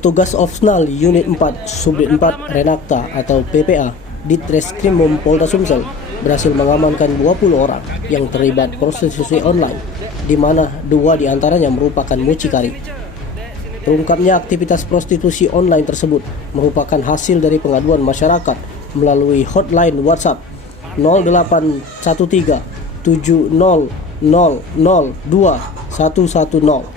Petugas Opsnal Unit 4 Subdit 4 Renakta atau PPA Ditreskrimum Polda Sumsel berhasil mengamankan 20 orang yang terlibat prostitusi online, di mana 2 diantaranya merupakan mucikari. Terungkapnya aktivitas prostitusi online tersebut merupakan hasil dari pengaduan masyarakat melalui hotline WhatsApp 0813 7000 2110.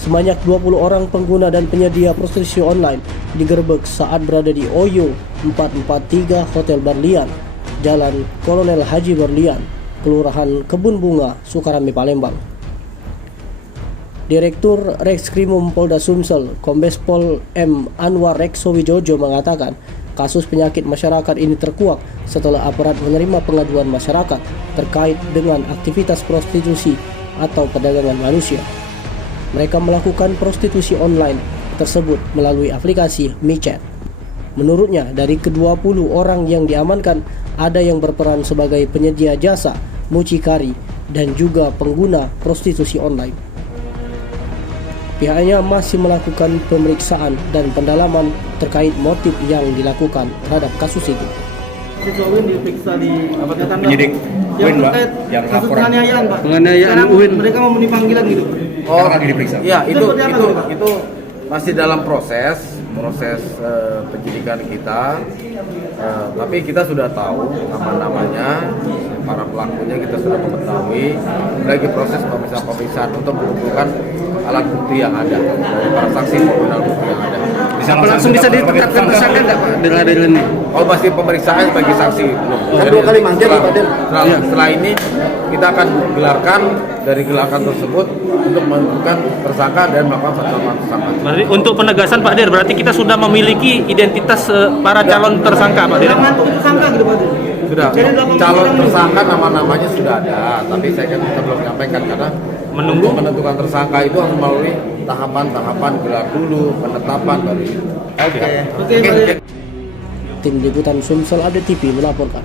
Sebanyak 20 orang pengguna dan penyedia prostitusi online digerebek saat berada di OYO 443 Hotel Berlian, Jalan Kolonel Haji Berlian, Kelurahan Kebun Bunga, Sukarame, Palembang. Direktur Reskrimum Polda Sumsel, Kombes Pol M. Anwar Rekso Wijojo mengatakan, kasus penyakit masyarakat ini terkuak setelah aparat menerima pengaduan masyarakat terkait dengan aktivitas prostitusi atau perdagangan manusia. Mereka melakukan prostitusi online tersebut melalui aplikasi MiChat. Menurutnya, dari ke-20 orang yang diamankan, ada yang berperan sebagai penyedia jasa, mucikari, dan juga pengguna prostitusi online. Pihaknya masih melakukan pemeriksaan dan pendalaman terkait motif yang dilakukan terhadap kasus itu. Siswa UIN diperiksa di penyidik UIN, Mbak, yang kasus laporan penganiayaan, Pak. Penganiayaan Sekarang UIN. mereka mau panggilan gitu. Oh, lagi diperiksa. Ya, itu seperti apa, Pak? itu masih dalam proses penyidikan kita. Tapi kita sudah tahu nama-namanya, para pelakunya kita sudah mengetahui. Lagi proses pemeriksaan untuk mengumpulkan alat bukti yang ada dari para saksi maupun alat bukti yang ada. Apa langsung bisa ditetapkan tersangka enggak, Pak, dengan adanya ini? Oh, masih pemeriksaan sebagai saksi belum. Kan 2 kali manggil, Pak Den. Setelah ini kita akan gelarkan tersebut untuk menentukan tersangka dan melakukan penetapan tersangka. Berarti untuk penegasan Pak Dir, berarti kita sudah memiliki identitas para calon tersangka Pak Dir. Nama tersangka gitu, Pak. Sudah, Jadi dalam calon pemeriksaan tersangka nama-namanya sudah ada, tapi saya kan kita belum menyampaikan karena Menunggu. untuk menentukan tersangka itu harus melalui tahapan gelar dulu, penetapan baru itu. Oke, Pak. Tim Liputan Sumsel Update TV melaporkan.